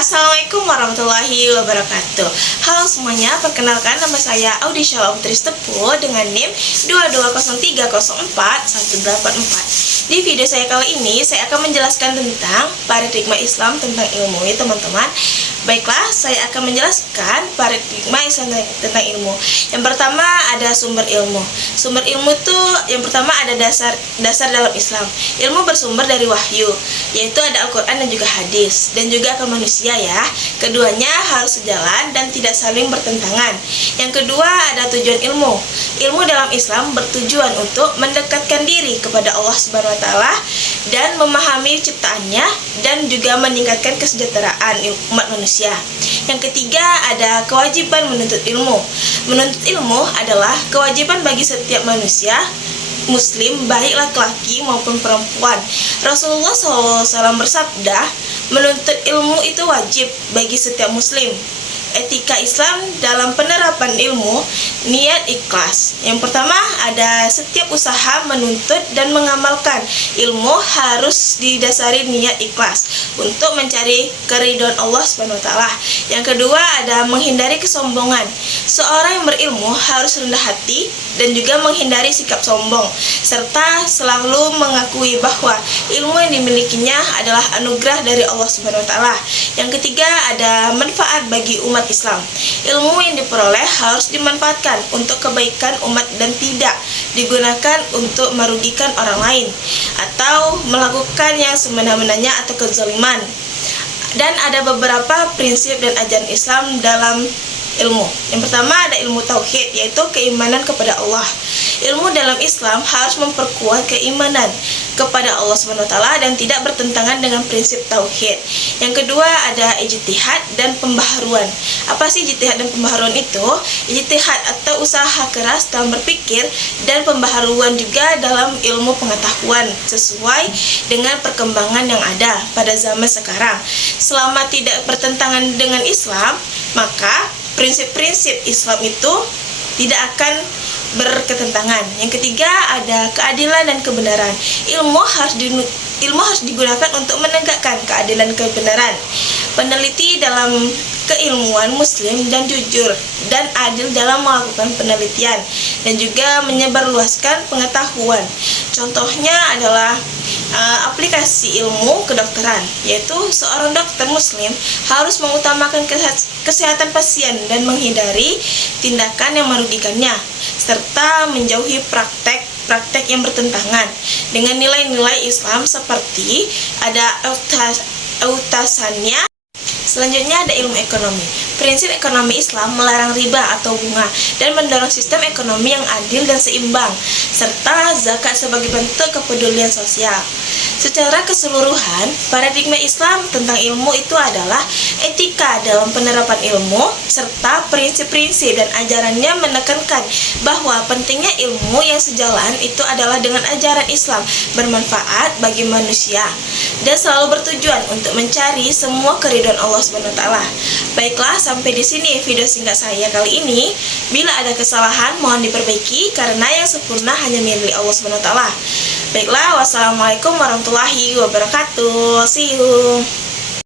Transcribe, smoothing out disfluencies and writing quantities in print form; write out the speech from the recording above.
Assalamualaikum warahmatullahi wabarakatuh. Halo semuanya, perkenalkan nama saya Audisyal Tepu dengan NIM 221304184. Di video saya kali ini, saya akan menjelaskan tentang paradigma Islam tentang ilmu ya teman-teman. Baiklah, saya akan menjelaskan paradigma Islam tentang ilmu. Yang pertama ada sumber ilmu. Sumber ilmu itu yang pertama ada dasar dalam Islam. Ilmu bersumber dari wahyu, yaitu ada Al-Quran dan juga hadis, dan juga akal manusia ya. Keduanya harus sejalan dan tidak saling bertentangan. Yang kedua ada tujuan ilmu. Ilmu dalam Islam bertujuan untuk mendekatkan diri kepada Allah Subhanahu wa taala dan memahami ciptaannya dan juga meningkatkan kesejahteraan umat manusia. Yang ketiga ada kewajiban menuntut ilmu. Menuntut ilmu adalah kewajiban bagi setiap manusia Muslim, baik laki-laki maupun perempuan. Rasulullah SAW bersabda, menuntut ilmu itu wajib bagi setiap Muslim. Etika Islam dalam penerapan ilmu, niat ikhlas. Yang pertama ada setiap usaha menuntut dan mengamalkan ilmu harus didasari niat ikhlas untuk mencari keridhaan Allah Subhanahu wa taala. Yang kedua ada menghindari kesombongan. Seorang yang berilmu harus rendah hati dan juga menghindari sikap sombong, serta selalu mengakui bahwa ilmu yang dimilikinya adalah anugerah dari Allah Subhanahu wa taala. Yang ketiga ada manfaat bagi umat Islam. Ilmu yang diperoleh harus dimanfaatkan untuk kebaikan umat dan tidak digunakan untuk merugikan orang lain atau melakukan yang semena-menanya atau kezaliman. Dan ada beberapa prinsip dan ajaran Islam dalam ilmu. Yang pertama ada ilmu tauhid, yaitu keimanan kepada Allah. Ilmu dalam Islam harus memperkuat keimanan kepada Allah Subhanahu wa taala dan tidak bertentangan dengan prinsip tauhid. Yang kedua ada ijtihad dan pembaharuan. Apa sih ijtihad dan pembaharuan itu? Ijtihad atau usaha keras dalam berpikir dan pembaharuan juga dalam ilmu pengetahuan sesuai dengan perkembangan yang ada pada zaman sekarang. Selama tidak bertentangan dengan Islam, maka prinsip-prinsip Islam itu tidak akan berketentangan. Yang ketiga ada keadilan dan kebenaran. Ilmu harus digunakan untuk menegakkan keadilan dan kebenaran. Peneliti dalam keilmuan Muslim dan jujur dan adil dalam melakukan penelitian dan juga menyebarluaskan pengetahuan. Contohnya adalah aplikasi ilmu kedokteran, yaitu seorang dokter Muslim harus mengutamakan kesehatan pasien dan menghindari tindakan yang merugikannya, serta menjauhi praktek yang bertentangan dengan nilai-nilai Islam seperti ada eutasannya. Selanjutnya ada ilmu ekonomi. Prinsip ekonomi Islam melarang riba atau bunga dan mendorong sistem ekonomi yang adil dan seimbang, serta zakat sebagai bentuk kepedulian sosial. Secara keseluruhan, paradigma Islam tentang ilmu itu adalah etika dalam penerapan ilmu, serta prinsip-prinsip dan ajarannya menekankan bahwa pentingnya ilmu yang sejalan itu adalah dengan ajaran Islam, bermanfaat bagi manusia, dan selalu bertujuan untuk mencari semua keridhaan Allah Subhanahu wa taala. Baiklah, sampai di sini video singkat saya kali ini. Bila ada kesalahan mohon diperbaiki karena yang sempurna hanya milik Allah Subhanahu wa taala. Baiklah, wassalamualaikum warahmatullahi wabarakatuh. See you.